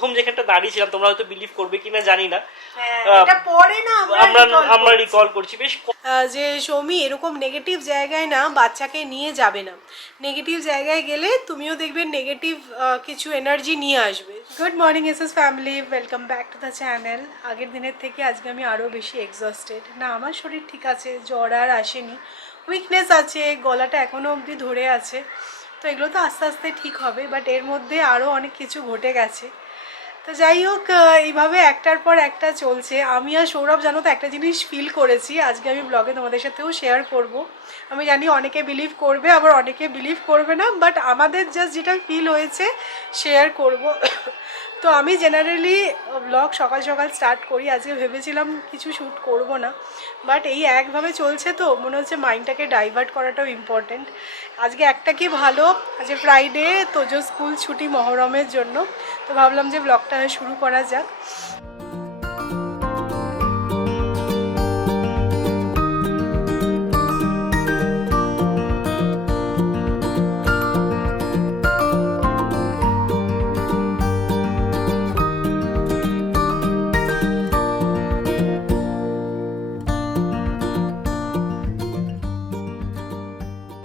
প্রথম যেখানটা দাঁড়িয়েছিলাম তোমরা হয়তো বিলিভ করবে কিনা জানি না, এটা পরে না আমরা রিকল করছি বেশ যে সৌমি এরকম নেগেটিভ জায়গায় না বাচ্চাকে নিয়ে যাবে না। নেগেটিভ জায়গায় গেলে তুমিও দেখবে নেগেটিভ কিছু এনার্জি নিয়ে আসবে। Good morning SS family, welcome back to the channel. আগের দিনের থেকে আজকে আমি আরও বেশি এক্সস্টেড না, আমার শরীর ঠিক আছে, জ্বর আর আসেনি, উইকনেস আছে, গলাটা এখনও অবধি ধরে আছে, তো এগুলো তো আস্তে আস্তে ঠিক হবে, বাট এর মধ্যে আরও অনেক কিছু ঘটে গেছে। তো যাই হোক, এইভাবে একটার পর একটা চলছে। আমি আর সৌরভ জানো তো একটা জিনিস ফিল করেছি, আজকে আমি ব্লগে তোমাদের সাথেও শেয়ার করব। আমি জানি অনেকে বিলিভ করবে, আবার অনেকে বিলিভ করবে না, বাট আমাদের জাস্ট যেটা ফিল হয়েছে শেয়ার করব। তো আমি জেনারেলি ব্লগ সকাল সকাল স্টার্ট করি, আজকে ভেবেছিলাম কিছু শ্যুট করব না, বাট এই একভাবে চলছে তো মনে হচ্ছে মাইন্ডটাকে ডাইভার্ট করাটাও ইম্পর্টেন্ট। আজকে একটা কি ভালো, আজকে ফ্রাইডে, তোজো স্কুল ছুটি মহরমের জন্য, তো ভাবলাম যে ব্লগটা শুরু করা যাক।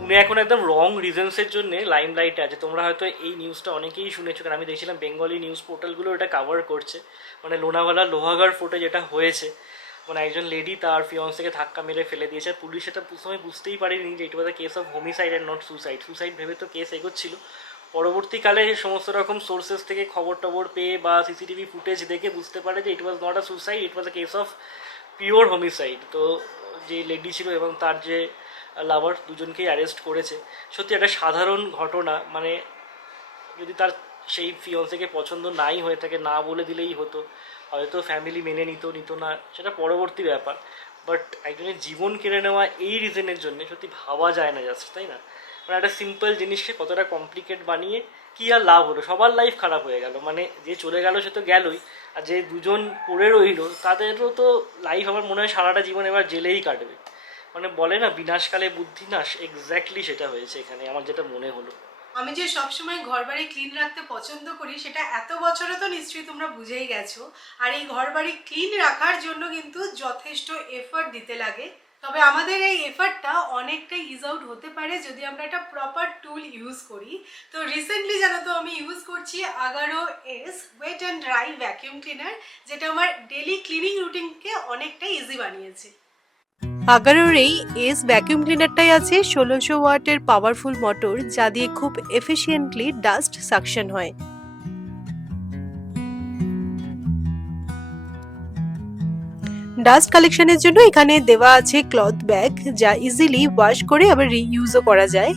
পুনে এখন একদম রং রিজনসের জন্য লাইমলাইটে আছে। তোমরা হয়তো এই নিউজটা অনেকেই শুনেছো, কারণ আমি দেখছিলাম বেঙ্গলি নিউজ পোর্টালগুলো এটা কাভার করছে। মানে লোনাভালা লোহাগাড় ফোর্টে যেটা হয়েছে, মানে একজন লেডি তার ফিয়ন্সকে ধাক্কা মেরে ফেলে দিয়েছে। পুলিশ এটা সময় বুঝতেই পারেনি যে it was a case of homicide and not suicide. Suicide ভেবে তো কেস এগোচ্ছিল। পরবর্তীকালে সমস্ত রকম সোর্সেস থেকে খবর টবর পেয়ে বা সিসিটিভি ফুটেজ দেখে বুঝতে পারে যে it was not a suicide, it was a case of pure homicide. তো যে লেডি ছিল এবং তার যে লাভার, দুজনকেই অ্যারেস্ট করেছে। সত্যি একটা সাধারণ ঘটনা। মানে যদি তার সেই ফিয়ন্সেকে পছন্দ নাই হয়ে থাকে, না বলে দিলেই হতো, হয়তো ফ্যামিলি মেনে নিত না, সেটা পরবর্তী ব্যাপার। বাট একজনের জীবন কেড়ে নেওয়া এই রিজনের জন্য সত্যি ভাবা যায় না জাস্ট, তাই না? মানে একটা সিম্পল জিনিসকে কতটা কমপ্লিকেট বানিয়ে কী আর লাভ হলো, সবার লাইফ খারাপ হয়ে গেল। মানে যে চলে গেল সে তো গেলই, আর যে দুজন পড়ে রইল তাদেরও তো লাইফ আমার মনে হয় সারাটা জীবন এবার জেলেই কাটবে। মানে বলে না বিনাশকালে বুদ্ধি নাশ, এক্স্যাক্টলি সেটা হয়েছে এখানে, আমার যেটা মনে হলো। আমি যে সবসময় ঘর বাড়ি ক্লিন রাখতে পছন্দ করি সেটা এত বছরে তো নিশ্চয়ই তোমরা বুঝেই গেছো। আর এই ঘর বাড়ি ক্লিন রাখার জন্য কিন্তু যথেষ্ট এফর্ট দিতে লাগে। তবে আমাদের এই এফর্টটা অনেকটাই ইজ আউট হতে পারে যদি আমরা একটা প্রপার টুল ইউজ করি। তো রিসেন্টলি জানো তো আমি ইউজ করছি Agaro ace wet and dry vacuum cleaner, যেটা আমার ডেলি ক্লিনিং রুটিনকে অনেকটাই ইজি বানিয়েছে। আগারোর এই এস ভ্যাকিউম ক্লিনারটাই আছে 1600 ওয়াটের পাওয়ারফুল মোটর, যা দিয়ে খুব এফিশিয়েন্টলি ডাস্ট সাকশন হয়। ডাস্ট কালেকশনের জন্য এখানে দেওয়া আছে ক্লথ ব্যাগ, যা ইজিলি ওয়াশ করে আবার রিইউজও করা যায়।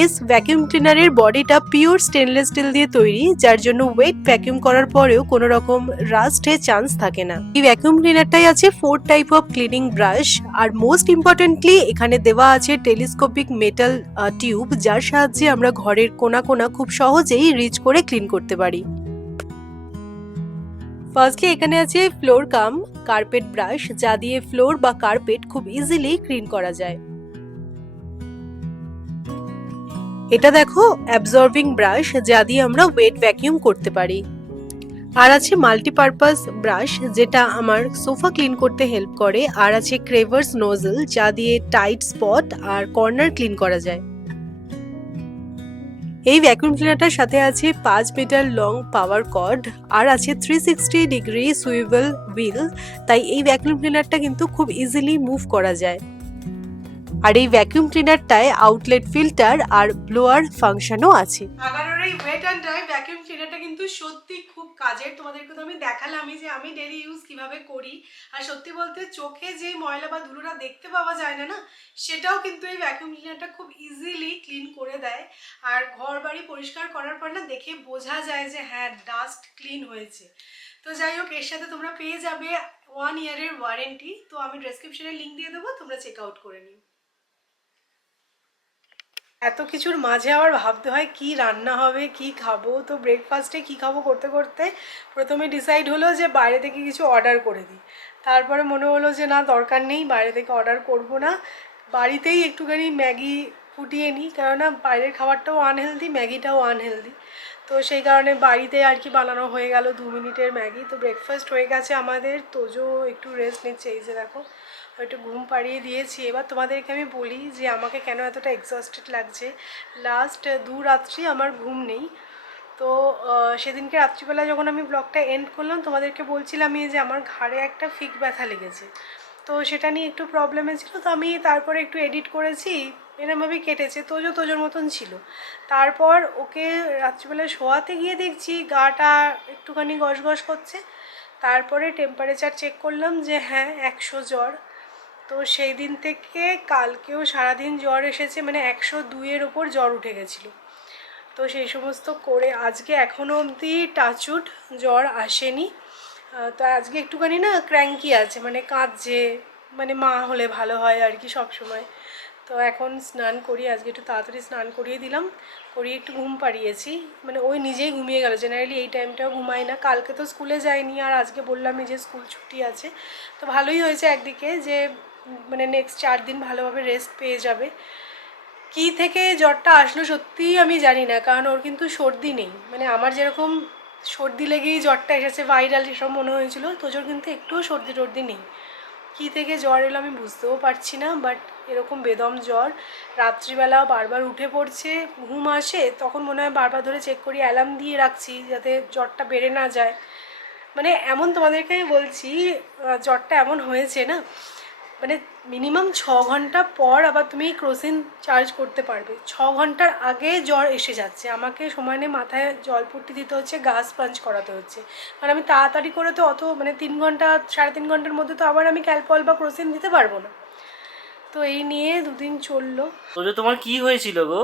এস ভ্যাকিউম ক্লিনারের বডিটা পিওর স্টেনলেস স্টিল দিয়ে তৈরি, যার জন্য ওয়েট ভ্যাকিউম করার পরেও কোনো রকম রাস্টের চান্স থাকে না। এই ভ্যাকিউম ক্লিনারটাই আছে 4 টাইপ অফ ক্লিনিং ব্রাশ, আর মোস্ট ইম্পর্টেন্টলি এখানে দেওয়া আছে টেলিস্কোপিক মেটাল টিউব, যার সাহায্যে আমরা ঘরের কোনা কোনা খুব সহজেই রিচ করে ক্লিন করতে পারি। ফার্স্টলি এখানে আছে ফ্লোর কাম কার্পেট ব্রাশ, যা দিয়ে ফ্লোর বা কার্পেট খুব ইজিলি ক্লিন করা যায়। এটা দেখো অ্যাবজর্বিং ব্রাশ, যা দিয়ে আমরা ওয়েট ভ্যাকিউম করতে পারি। আর আছে মাল্টিপারপাস ব্রাশ, যেটা আমার সোফা ক্লিন করতে হেল্প করে। আর আছে ক্রেভার্স নোজল, যা দিয়ে টাইট স্পট আর কর্নার ক্লিন করা যায়। এই ভ্যাকুয়াম ক্লিনারটার সাথে আছে 5 মিটার লং পাওয়ার কর্ড, আর আছে 360 ডিগ্রি সুইভেল হুইল, তাই এই ভ্যাকুয়াম ক্লিনারটা কিন্তু খুব ইজিলি মুভ করা যায়। আর এই ভ্যাকুয়াম ক্লিনারটায় আউটলেট ফিল্টার আর ব্লোয়ার ফাংশনও আছে। আগারোর এই ওয়েট অ্যান্ড ড্রাই ভ্যাকুয়াম ক্লিনারটা কিন্তু সত্যি খুব কাজের। তোমাদেরকে তো আমি দেখালামই যে আমি ডেলি ইউজ কিভাবে করি, আর সত্যি বলতে চোখে যে ময়লা বা ধুলোটা দেখতে পাওয়া যায় না, সেটাও কিন্তু এই ভ্যাকুয়াম ক্লিনারটা খুব ইজিলি ক্লিন করে দেয়। আর ঘর বাড়ি পরিষ্কার করার পর না দেখে বোঝা যায় যে হ্যাঁ ডাস্ট ক্লিন হয়েছে। তো যাই হোক, এর সাথে তোমরা পেয়ে যাবে 1 ইয়ারের ওয়ারেন্টি। তো আমি ডেসক্রিপশনে লিঙ্ক দিয়ে দেবো, তোমরা চেক আউট করে নিও। এত কিছুর মাঝে আবার ভাবতে হয় কি রান্না হবে, কি খাবো। তো ব্রেকফাস্টে কি খাবো করতে করতে প্রথমে ডিসাইড হলো যে বাইরে থেকে কিছু অর্ডার করে দিই। তারপরে মনে হলো যে না, দরকার নেই, বাইরে থেকে অর্ডার করব না, বাড়িতেই একটুখানি ম্যাগি ফুটিয়ে নিই, কেননা বাইরের খাবারটাও আনহেলদি, ম্যাগিটাও আনহেলদি। তো সেই কারণে বাড়িতে আর কি বানানো হয়ে গেল 2 মিনিটের ম্যাগি। তো ব্রেকফাস্ট হয়ে গেছে আমাদের, তোজো একটু রেস্ট নিচ্ছে, এই যে দেখো একটু ঘুম পাড়িয়ে দিয়েছি। এবার তোমাদেরকে আমি বলি যে আমাকে কেন এতটা এক্সস্টেড লাগছে। লাস্ট 2 রাত্রি আমার ঘুম নেই। তো সেদিনকে রাত্রিবেলা যখন আমি ব্লগটা এন্ড করলাম তোমাদেরকে বলছিলাম যে আমার ঘাড়ে একটা ফিক ব্যথা লেগেছে। তো সেটা নিয়ে একটু প্রবলেমে ছিল, তো আমি তারপরে একটু এডিট করেছি, এরমভাবেই কেটেছে। তোজো তোজোর মতন ছিল। তারপর ওকে রাত্রিবেলা শোয়াতে গিয়ে দেখছি গাটা একটুখানি গসগস করছে। তারপরে টেম্পারেচার চেক করলাম যে হ্যাঁ 100 জ্বর। তো সেই দিন থেকে কালকেও সারাদিন জ্বর এসেছে, মানে 102-এর ওপর জ্বর উঠে গেছিলো। তো সেই সমস্ত করে আজকে এখনও অবধি টাচউড জ্বর আসেনি। তো আজকে একটুখানি না ক্র্যাঙ্কি আছে, মানে কাঁদছে, মানে মা হলে ভালো হয় আর কি সব সময়। তো এখন স্নান করি, আজকে একটু তাড়াতাড়ি স্নান করিয়ে দিলাম, করিয়ে একটু ঘুম পাড়িয়েছি। মানে ওই নিজেই ঘুমিয়ে গেল, জেনারেলি এই টাইমটাও ঘুমায় না। কালকে তো স্কুলে যায়নি, আর আজকে বললামই যে স্কুল ছুটি আছে। তো ভালোই হয়েছে একদিকে যে মানে নেক্সট 4 দিন ভালোভাবে রেস্ট পেয়ে যাবে। কী থেকে জ্বরটা আসলো সত্যিই আমি জানি না, কারণ ওর কিন্তু সর্দি নেই। মানে আমার যেরকম সর্দি লেগেই জ্বরটা এসেছে, ভাইরাল এসব মনে হয়েছিল, তোজোর কিন্তু একটুও সর্দি টর্দি নেই। কী থেকে জ্বর এলো আমি বুঝতেও পারছি না, বাট এরকম বেদম জ্বর। রাত্রিবেলা বারবার উঠে পড়ছে, ঘুম আসে তখন মনে হয় বারবার ধরে চেক করি, অ্যালার্ম দিয়ে রাখছি যাতে জ্বরটা বেড়ে না যায়। মানে এমন তোমাদেরকে আমি বলছি, জ্বরটা এমন হয়েছে না, মানে মিনিমাম 6 ঘন্টা পর আবার তুমি ক্রোসিন চার্জ করতে পারবে। 6 ঘন্টার আগে জ্বর এসে যাচ্ছে, আমাকে সমানে মাথায় জলপট্টি দিতে হচ্ছে, গা স্পঞ্জ করাতে হচ্ছে। কারণ আমি তাড়াতাড়ি করে তো অত মানে 3 ঘন্টা 3.5 ঘন্টার মধ্যে তো আবার আমি ক্যালপল বা ক্রোসিন দিতে পারবো না। তো এই নিয়ে 2 দিন চললো। তোজো তোমার কি হয়েছিল গো?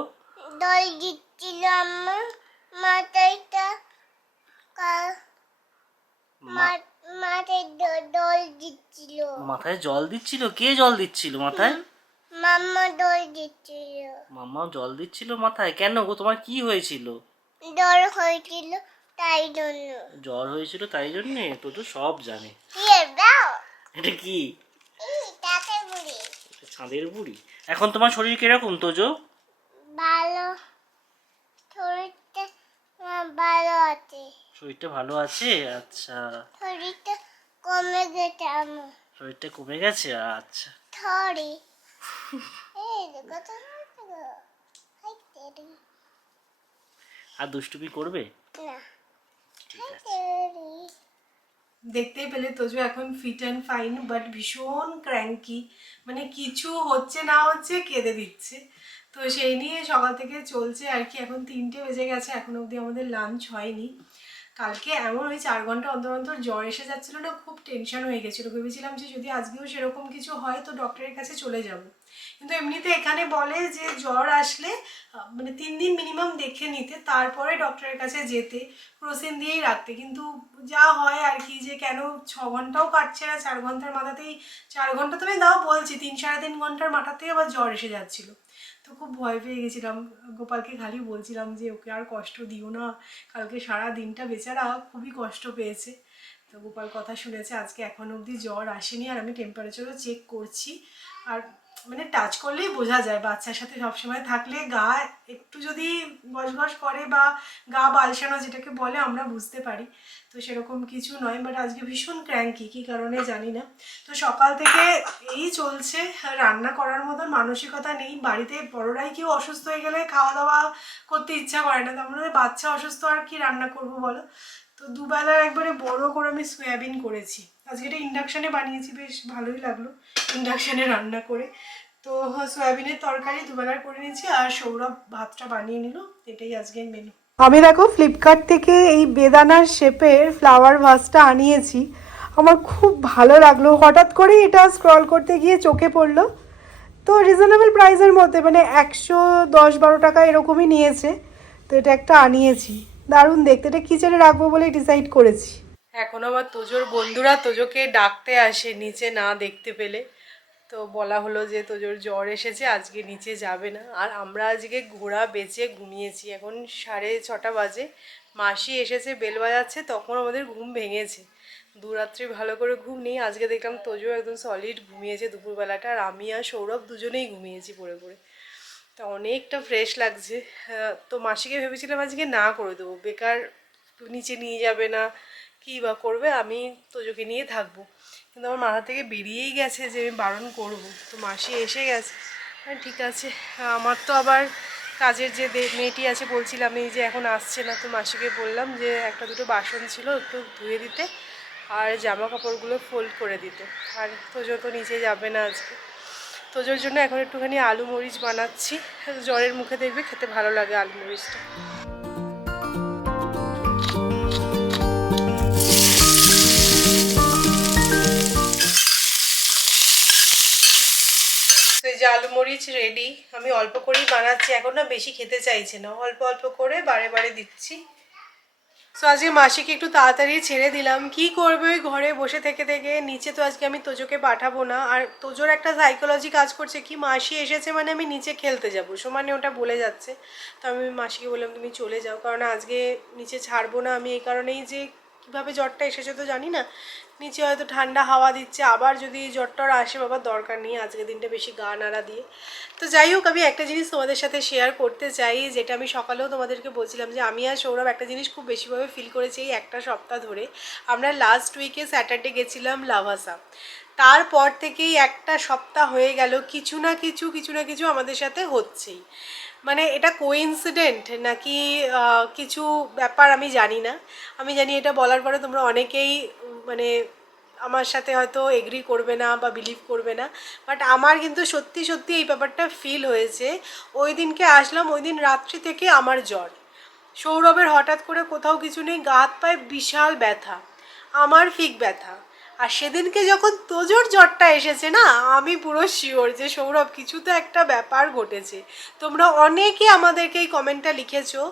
দল দিচ্ছিল আমার মাথাটা মা- মাথায় দল দিচ্ছিল। মাথায় জল দিচ্ছিল? কে জল দিচ্ছিল মাথায়? মাম্মা দল দিচ্ছিল। মাম্মা জল দিচ্ছিল মাথায়? কেন গো, তোমার কি হয়েছিল? দল হয়েছিল তাই জন্য। জ্বর হয়েছিল তাই জন্যে? তোজো সব জানে। ইয়ে দাও এটা কি? তাতে বুড়ি এটা চাঁদের বুড়ি। এখন তোমার শরীর কিরকম তোজো? ভালো শরীরটা ভালো আছে। শরীরটা ভালো আছে? আচ্ছা। শরীরটা কমে গেছে আমার শরীরটা কমে গেছে? আচ্ছা। থরি এই কত আর দুষ্টুমি করবে? না ঠিক আছে। দেখতেই পেলে তোজো এখন ফিট অ্যান্ড ফাইন, বাট ভীষণ ক্র্যাঙ্কি, মানে কিছু হচ্ছে না হচ্ছে কেঁদে দিচ্ছে। তো সেই নিয়ে সকাল থেকে চলছে আর কি। এখন 3টে বেজে গেছে, এখন অবধি আমাদের লাঞ্চ হয়নি। কালকে এমন ওই 4 ঘন্টা অন্তর অন্তর জ্বর এসে যাচ্ছিলো না, খুব টেনশন হয়ে গেছিলো। ভেবেছিলাম যে যদি আজকেও সেরকম কিছু হয় তো ডক্টরের কাছে চলে যাব। কিন্তু এমনিতে এখানে বলে যে জ্বর আসলে মানে 3 দিন মিনিমাম দেখে নিতে, তারপরে ডক্টরের কাছে যেতে, ক্রোসিন দিয়েই রাখতে। কিন্তু যা হয় আর কি, যে কেন 6 ঘন্টাও কাটছে না, 4 ঘন্টার মাথাতেই, 4 ঘন্টা তো আমি দাও বলছি, 3-3.5 ঘন্টার মাথাতেই আবার জ্বর এসে যাচ্ছিলো। তো খুব ভয় পেয়ে গেছিলাম। গোপালকে খালি বলছিলাম যে ওকে আর কষ্ট দিও না, কালকে সারা দিনটা বেচারা খুবই কষ্ট পেয়েছে। তো গোপাল কথা শুনেছে। আজকে এখন অবধি জ্বর আসেনি, আর আমি টেম্পারেচারও চেক করছি। আর মানে টাচ করলেই বোঝা যায়, বাচ্চার সাথে সবসময় থাকলে গা একটু যদি গসগস করে বা গা বালসানো যেটাকে বলে আমরা বুঝতে পারি। তো সেরকম কিছু নয়, বাট আজকে ভীষণ ক্র্যাঙ্কি, কী কারণে জানি না। তো সকাল থেকে এই চলছে, রান্না করার মতন মানসিকতা নেই। বাড়িতে বড়রাই কেউ অসুস্থ হয়ে গেলে খাওয়া দাওয়া করতে ইচ্ছা করে না, তার মধ্যে বাচ্চা অসুস্থ, আর কি রান্না করবো বলো। তো দুবেলার একবারে বড় করে আমি সয়াবিন করেছি। আজকে এটা ইন্ডাকশানে বানিয়েছি, বেশ ভালোই লাগলো ইন্ডাকশানে রান্না করে। তো সয়াবিনের তরকারি দুবেলার করে নিয়েছি, আর সৌরভ ভাতটা বানিয়ে নিল। এটাই আজকের মেনু। আমি দেখো ফ্লিপকার্ট থেকে এই বেদানার শেপের ফ্লাওয়ার ভাসটা আনিয়েছি। আমার খুব ভালো লাগলো, হঠাৎ করেই এটা স্ক্রল করতে গিয়ে চোখে পড়লো। তো রিজনেবল প্রাইসের মধ্যে, মানে 110-12 টাকা এরকমই নিয়েছে। তো এটা একটা আনিয়েছি, দারুণ দেখতে। এটা কিচেনে রাখবো বলে ডিসাইড করেছি। এখন আবার তোজোর বন্ধুরা তোজোকে ডাকতে আসে নিচে না দেখতে পেলে। তো বলা হলো যে তোজোর জ্বর এসেছে, আজকে নিচে যাবে না। আর আমরা আজকে ঘোড়া বেঁচে ঘুমিয়েছি। এখন 6:30 বাজে, মাসি এসেছে বেল বাজাচ্ছে, তখন আমাদের ঘুম ভেঙেছে। 2 রাত্রি ভালো করে ঘুম নেই। আজকে দেখলাম তোজো একদম সলিড ঘুমিয়েছে দুপুরবেলাটা, আর আমি আর সৌরভ দুজনেই ঘুমিয়েছি পড়ে পড়ে। তা অনেকটা ফ্রেশ লাগছে। তো মাসিকে ভেবেছিলাম আজকে না করে দেবো, বেকার নিচে নিয়ে যাবে না, কী বা করবে, আমি তোজোকে নিয়ে থাকবো। কিন্তু আমার মাথা থেকে বেরিয়েই গেছে যে আমি বারণ করব। তো মাসি এসে গেছে, ঠিক আছে। আমার তো আবার কাজের যে মেয়েটি আছে বলছিলাম এই যে এখন আসছে না, তো মাসিকে বললাম যে একটা দুটো বাসন ছিল একটু ধুয়ে দিতে আর জামা কাপড়গুলো ফোল্ড করে দিতে। আর তোজো তো নিচে যাবে না আজকে। তোজোর জন্য এখন একটুখানি আলু মরিচ বানাচ্ছি, জ্বরের মুখে দেখবে খেতে ভালো লাগে আলু মরিচটা। তো এই যে আলু মরিচ রেডি। আমি অল্প করেই বানাচ্ছি, এখন না বেশি খেতে চাইছে না, অল্প অল্প করে বারে বারে দিচ্ছি। তো আজকে মাসিকে একটু তাড়াতাড়ি ছেড়ে দিলাম, কি করবে ওই ঘরে বসে থেকে থেকে। নিচে তো আজকে আমি তোজোকে পাঠাবো না, আর তোজোর একটা সাইকোলজি কাজ করছে কি, মাসি এসেছে মানে আমি নিচে খেলতে যাব, সমানে ওটা বলে যাচ্ছে। তো আমি মাসিকে বললাম তুমি চলে যাও, কারণ আজকে নিচে ছাড়বো না আমি এই কারণেই যে কীভাবে জ্বরটা এসেছে তো জানি না, নিচে হয়তো ঠান্ডা হাওয়া দিচ্ছে, আবার যদি জ্বরটার আসে বাবার দরকার নেই আজকে দিনটা বেশি গা নাড়া দিয়ে। তো যাই হোক, আমি একটা জিনিস তোমাদের সাথে শেয়ার করতে চাই, যেটা আমি সকালেও তোমাদেরকে বলছিলাম যে আমি আর সৌরভ একটা জিনিস খুব বেশিভাবে ফিল করেছি এই একটা সপ্তাহ ধরে। আমরা লাস্ট উইকে স্যাটারডে গেছিলাম লাভাসা, তারপর থেকেই একটা সপ্তাহ হয়ে গেল কিছু না কিছু আমাদের সাথে হচ্ছেই। মানে এটা কোইন্সিডেন্ট নাকি কিছু ব্যাপার আমি জানি না। আমি জানি এটা বলার পরে তোমরা অনেকেই মানে আমার সাথে হয়তো এগ্রি করবে না বা বিলিভ করবে না, বাট আমার কিন্তু সত্যি সত্যি এই ব্যাপারটা ফিল হয়েছে। ওই দিনকে আসলাম, ওই দিন রাত্রি থেকে আমার জ্বর, সৌরভের হঠাৎ করে কোথাও কিছু নেই, গা হাত পায়ে বিশাল ব্যথা, আমার ফিক ব্যথা। আর সেদিনকে যখন তোজোর জ্বরটা এসেছে না, আমি পুরো শিওর যে সৌরভ কিছু তো একটা ব্যাপার ঘটেছে। তোমরা অনেকে আমাদেরকে এই কমেন্টটা লিখেছো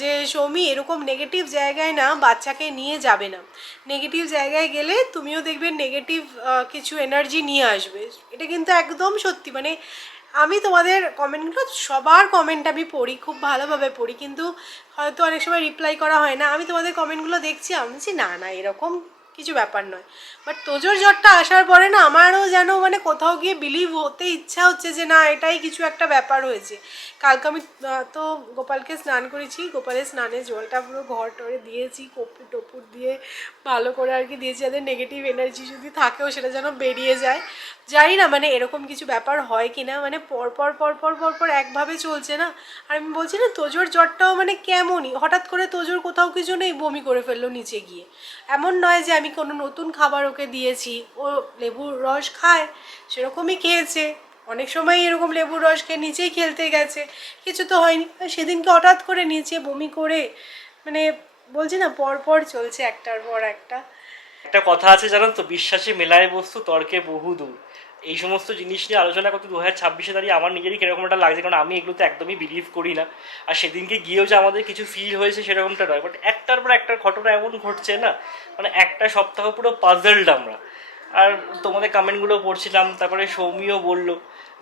যে সৌমি এরকম নেগেটিভ জায়গায় না বাচ্চাকে নিয়ে যাবে না, নেগেটিভ জায়গায় গেলে তুমিও দেখবে নেগেটিভ কিছু এনার্জি নিয়ে আসবে। এটা কিন্তু একদম সত্যি। মানে আমি তোমাদের কমেন্টগুলো, সবার কমেন্ট আমি পড়ি, খুব ভালোভাবে পড়ি, কিন্তু হয়তো অনেক সময় রিপ্লাই করা হয় না। আমি তোমাদের কমেন্টগুলো দেখছি, আমি বলছি না না এরকম কিছু ব্যাপার নয়। বাট তোজোর জ্বরটা আসার পরে না আমারও যেন মানে কোথাও গিয়ে বিলিভ হতে ইচ্ছা হচ্ছে যে না এটাই কিছু একটা ব্যাপার হয়েছে। কালকে আমি তো গোপালকে স্নান করেছি, গোপালের স্নানের জলটা পুরো ঘর টরে দিয়েছি, কপুর টপুর দিয়ে ভালো করে আর কি দিয়েছি, যাদের নেগেটিভ এনার্জি যদি থাকেও সেটা যেন বেরিয়ে যায়। জানি না মানে এরকম কিছু ব্যাপার হয় কি না, মানে পরপর একভাবে চলছে না। আর আমি বলছি না তোজোর জ্বরটাও মানে কেমনই হঠাৎ করে তোজোর কোথাও কিছু নেই, বমি করে ফেললো নিচে গিয়ে। এমন নয় যে আমি কোনো নতুন খাবার ওকে দিয়েছি, ও লেবুর রস খায় সেরকমই খেয়েছে, অনেক সময় এরকম লেবুর রস খেয়ে নিচেই খেলতে গেছে, কিছু তো হয়নি। সেদিনকে হঠাৎ করে নিচে বমি করে, মানে বলছি না পরপর চলছে একটার পর একটা। একটা কথা আছে জানেন তো, বিশ্বাসে মেলায় বস্তু তর্কে বহুদূর। এই সমস্ত জিনিস নিয়ে আলোচনা করতে 2026-এ দাঁড়িয়ে আমার নিজেরই কিরকম একটা লাগছে, কারণ আমি এগুলোতে একদমই বিলিভ করি না। আর সেদিনকে গিয়েও যে আমাদের কিছু ফিল হয়েছে সেরকমটা নয়, বাট একটার পর একটা ঘটনা এমন ঘটছে না, মানে একটা সপ্তাহ পুরো পাজলড আমরা। আর তোমাদের কমেন্টগুলো পড়ছিলাম, তারপরে সৌমিও বললো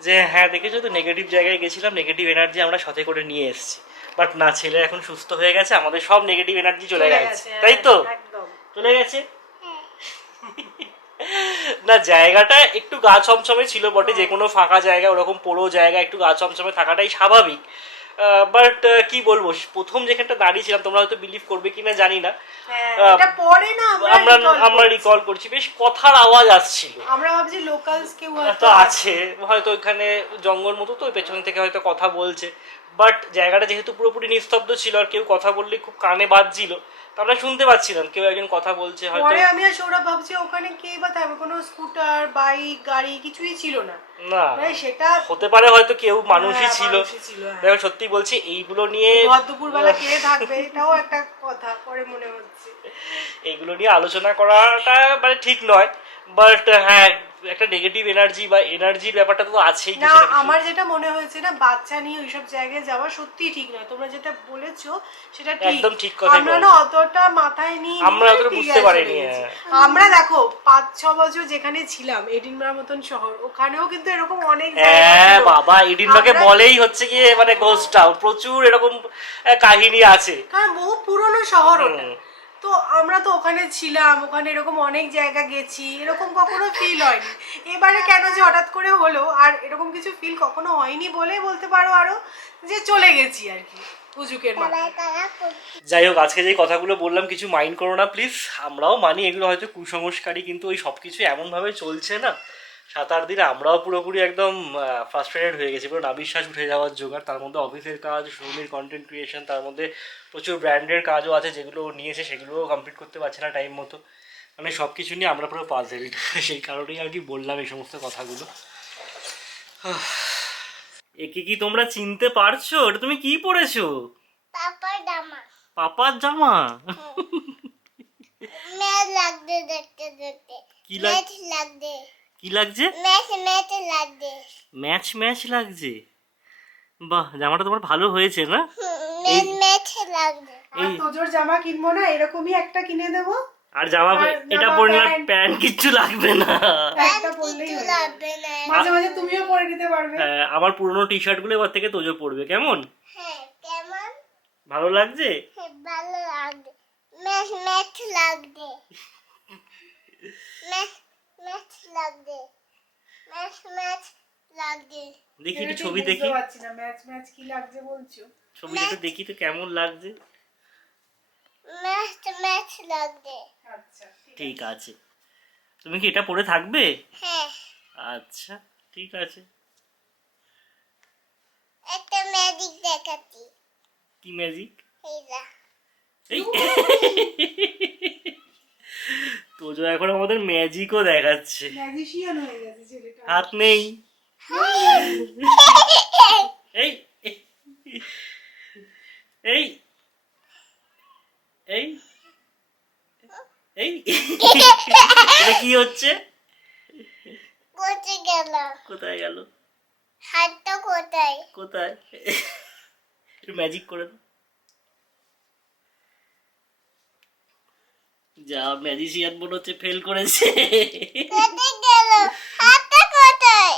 যে হ্যাঁ দেখেছো তো নেগেটিভ জায়গায় গেছিলাম, নেগেটিভ এনার্জি আমরা সাথে করে নিয়ে এসেছি। বাট না, ছেলে এখন সুস্থ হয়ে গেছে, আমাদের সব নেগেটিভ এনার্জি চলে গেছে, তাই তো? একদম চলে গেছে। না, জায়গাটা একটু গা ছমছমে ছিল বটে, যে কোনো ফাঁকা জায়গা ওরকম পোড়ো জায়গা একটু গা ছমছমে থাকাটাই স্বাভাবিক। বাট কি বলবো, প্রথম যেখানটা দাঁড়িয়েছিলাম, তোমরা হয়তো বিলিভ করবে কিনা জানি না, আমরা রিকল করছি বেশ কথার আওয়াজ আসছিল, আমরা ভাবছি লোকালস কেউ হয়তো আছে, হয়তো ওইখানে জঙ্গল মতো তো পেছন থেকে হয়তো কথা বলছে। বাট জায়গাটা যেহেতু পুরোপুরি নিস্তব্ধ ছিল, আর কেউ কথা বললে খুব কানে বাজছিল, তো আমরা শুনতে পাচ্ছিলাম কেউ একজন কথা বলছে হয়তো। পরে আমি আর সৌরভ ভাবছি ওখানে কে বা থাকবে, কোনো স্কুটার বাইক গাড়ি কিছুই ছিল না। না, সেটা হতে পারে হয়তো কেউ মানুষই ছিল। হ্যাঁ। দেখো সত্যি বলছি, এইগুলো নিয়ে দুপুর বেলা কে থাকবে এটাও একটা কথা পরে মনে হচ্ছে। এইগুলো নিয়ে আলোচনা করাটা মানে ঠিক নয়, বাট হ্যাঁ একটা নেগেটিভ এনার্জি বা এনার্জির ব্যাপারটা তো আছেই। না, আমার যেটা মনে হয়েছে না, বাচ্চা নিয়ে ওইসব জায়গায় যাওয়া সত্যিই ঠিক নয়। তোমরা যেটা বলেছো সেটা ঠিক, একদম ঠিক কথা। আমরা না অতটা মাথায় নিই, আমরা অতটা বুঝতে পারিনি। আমরা দেখো 5-6 বছর যেখানে ছিলাম এডিনবরার মতন শহর, ওখানেও কিন্তু এরকম অনেক হ্যাঁ বাবা, এডিনবরাকে বলেই হচ্ছে গিয়ে মানে ঘোস্ট টাউন, প্রচুর এরকম কাহিনী আছে, কারণ বহু পুরনো শহর ওটা। তো আমরা তো ওখানে ছিলাম, ওখানে এরকম অনেক জায়গা গেছি, এরকম কখনো ফিল হয়নি। এবারে কেন যে হঠাৎ করে হলো, আর এরকম কিছু ফিল কখনো হয়নি বলে বলতে পারো আরো, যে চলে গেছি আর কি পুজুকের মাথায়। কারা করছি যাই হোক, আজকে যে কথাগুলো বললাম কিছু মাইন্ড করো না প্লিজ। আমরাও মানি এগুলো হয়তো কুসংস্কারই, কিন্তু ওই সব কিছু এমনভাবে চলছে না 7-8 দিনে আমরাও পুরোপুরি একদম ফ্রাস্ট্রেটেড হয়ে গেছি, পুরো নাবিশ্বাস উঠে যাওয়ার জোগাড়। তার মধ্যে অফিসের কাজ, সৌমির কন্টেন্ট ক্রিয়েশন, তার মধ্যে প্রচুর ব্র্যান্ডের কাজও আছে যেগুলো ও নিয়েছে, সেগুলোও কমপ্লিট করতে পারছে না টাইম মতো। মানে সব কিছু নিয়ে আমরা পুরো পাজেল। সেই কারণেই আর কি বললাম এই সমস্ত কথাগুলো। একে কি তোমরা চিনতে পারছো? এটা তুমি কি পরেছো? পাপার জামা পাপার জামা? ম্যাচ লাগবে দেখতে দেখতে কি লাগ- ম্যাচ লাগবে কি লাগছে? ম্যাচ ম্যাচ লাগবে ম্যাচ ম্যাচ লাগছে। বাহ, জামাটা তোমার ভালো হয়েছে না? ম্যাচ ম্যাচ লাগবে আর তোজোর জামা কিনবো না, এরকমই একটা কিনে দেবো। আর জামা আর এটা জামা, পরলে প্যান্ট। প্যান্ট কিচ্ছু লাগবে না। একটা পরলেই কিছু হয়ে যাবে। লাগবে না মাঝে মাঝে তুমিও পরে নিতে পারবে। হ্যাঁ, আমার পুরনো টি শার্টগুলো এবার থেকে তোজো পরবে। কেমন? হ্যাঁ কেমন ভালো লাগছে? হ্যাঁ ভালো লাগবে ম্যাচ ম্যাচ লাগবে ম্যাচ ম্যাচ লাগবে ম্যাচ ম্যাচ লাগবে দেখি এটা একটু ঠিক ছবি বুঝতে দেখি, পারছি না, ম্যাচ ম্যাচ কি লাগছে বলছো? ছবিটা একটু দেখি তো কেমন লাগছে। ম্যাচ ম্যাচ লাগবে আচ্ছা ঠিক আছে, তুমি কি এটা পরে থাকবে? হ্যাঁ আচ্ছা ঠিক আছে। একটা ম্যাজিক দেখাচ্ছি কি ম্যাজিক? এইটা এই তোজো এখন আমাদের ম্যাজিকও দেখাচ্ছে। ম্যাজিশিয়ান হয়ে গেছে ছেলেটা। হাত নেই। এই এই এই এই এটা কি হচ্ছে? কোথায় গেল কোথায় গেল? হাতটা কোথায় কোথায়? একটু ম্যাজিক করে দাও। যা, ম্যাজিশিয়ান মনে হচ্ছে ফেল করেছে। কোথায় গেল হাতটা কোথায়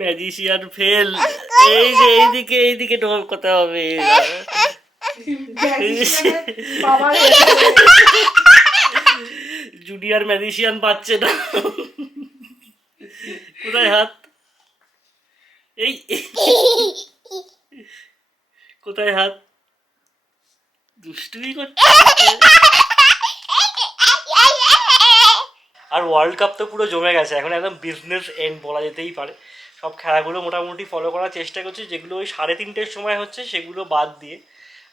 ম্যাজিশিয়ান ফেল। এই যে এইদিকে এইদিকে ঢোকাতে হবে। ম্যাজিশিয়ানের বাবা জুনিয়র ম্যাজিশিয়ান পাচ্ছে না। কোথায় হাত? এই কোথায় হাত? দুষ্টুমি করছে। আর ওয়ার্ল্ড কাপ তো পুরো জমে গেছে, এখন একদম বিজনেস এন্ড বলা যেতেই পারে। সব খেলাগুলো মোটামুটি ফলো করার চেষ্টা করছি, যেগুলো ওই 3:30-র সময় হচ্ছে সেগুলো বাদ দিয়ে।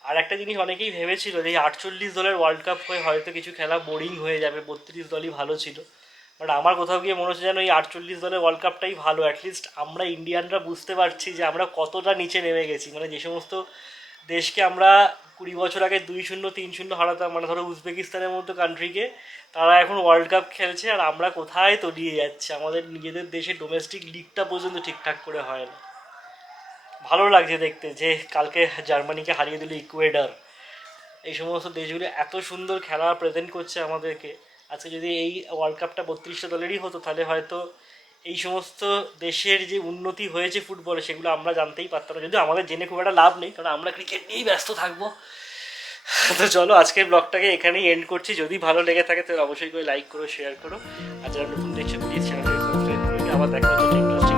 আর একটা জিনিস অনেকেই ভেবেছিল যে এই 48 দলের ওয়ার্ল্ড কাপ হয়ে হয়তো কিছু খেলা বোরিং হয়ে যাবে, 32 দলই ভালো ছিল। বাট আমার কোথাও গিয়ে মনে হচ্ছে যেন এই 48 দলের ওয়ার্ল্ড কাপটাই ভালো। অ্যাটলিস্ট আমরা ইন্ডিয়ানরা বুঝতে পারছি যে আমরা কতটা নিচে নেমে গেছি। মানে যে সমস্ত দেশকে আমরা 20 বছর আগে 2-0 3-0 হারাতাম, মানে ধরো উজবেকিস্তানের মতো কান্ট্রিকে, তারা এখন ওয়ার্ল্ড কাপ খেলছে আর আমরা কোথায় তলিয়ে যাচ্ছি। আমাদের নিজেদের দেশে ডোমেস্টিক লিগটা পর্যন্ত ঠিকঠাক করে হয় না। ভালো লাগছে দেখতে যে কালকে জার্মানিকে হারিয়ে দিল ইকুয়েডর। এই সমস্ত দেশগুলো এত সুন্দর খেলা প্রেজেন্ট করছে আমাদেরকে। আজকে যদি এই ওয়ার্ল্ড কাপটা 32টা দলেরই হতো, তাহলে হয়তো এই সমস্ত দেশের যে উন্নতি হয়েছে ফুটবলে সেগুলো আমরা জানতেই পারতাম না। যদিও আমাদের জেনে খুব একটা লাভ নেই, কারণ আমরা ক্রিকেট নিয়েই ব্যস্ত থাকবো। তো চলো আজকের ব্লগটাকে এখানেই এন্ড করছি। যদি ভালো লেগে থাকে তাহলে অবশ্যই করে লাইক করো, শেয়ার করো। আর যারা নতুন দেখছো প্লিজ চ্যানেলটাকে সাবস্ক্রাইব করে আবার দেখা হচ্ছে নেক্সট